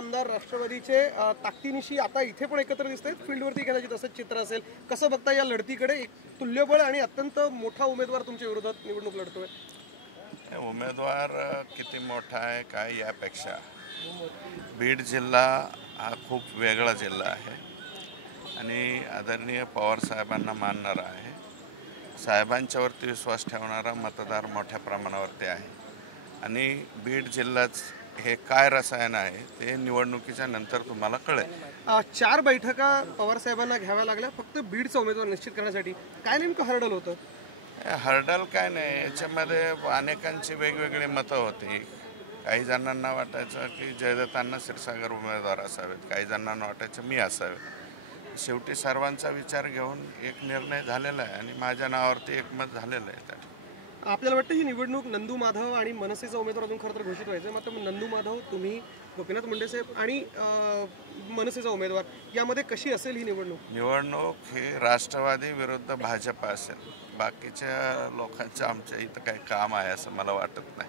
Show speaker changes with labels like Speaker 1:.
Speaker 1: आमदार राष्ट्रवादीचे ताकदीनिशी आता इथे पण एकत्र दिसत आहेत फील्डवरती कदाचित तसंच चित्र असेल. कसं बघता या लढतीकडे? एक तुल्यबळ आणि अत्यंत मोठा उमेदवार तुमच्या विरोधात निवडणूक लढतोय.
Speaker 2: उमेदवार किती मोठा आहे काय यापेक्षा? बीड जिल्हा हा खूप वेगळा जिल्हा आहे. आणि आदरणीय पवार साहेबांना मानणारा आहे. साहेबांच्यावरती विश्वास ठेवणारा मतदार मोठ्या प्रमाणावरती आहे. आणि बीड जिल्ह्याच हे काय रसायन आहे ते निवडणुकीच्या नंतर तुम्हाला कळेल.
Speaker 1: चार बैठका पवार साहेबांना घ्याव्या लागल्या फक्त बीडचा उमेदवार निश्चित करण्यासाठी. काय नेमकं हरडल होतं?
Speaker 2: हर्डल काय नाही याच्यामध्ये अनेकांची वेगवेगळी मतं होती. काही जणांना वाटायचं की जयदत्तांना क्षीरसागर उमेदवार असावेत काही जणांना वाटायचं मी असावे शेवटी सर्वांचा विचार घेऊन एक निर्णय झालेला आहे आणि माझ्या नावावरती एकमत झालेलं आहे.
Speaker 1: आपल्याला वाटतं ही निवडणूक नंदू माधव आणि मनसेचा उमेदवार अजून खरं तर घोषित व्हायचं मात्र नंदू माधव तुम्ही गोपीनाथ मुंडे साहेब आणि मनसेचा उमेदवार यामध्ये कशी असेल ही निवडणूक?
Speaker 2: निवडणूक ही राष्ट्रवादी विरुद्ध भाजप असेल. बाकीच्या लोकांचं आमच्या इथं काही काम आहे असं मला वाटत नाही.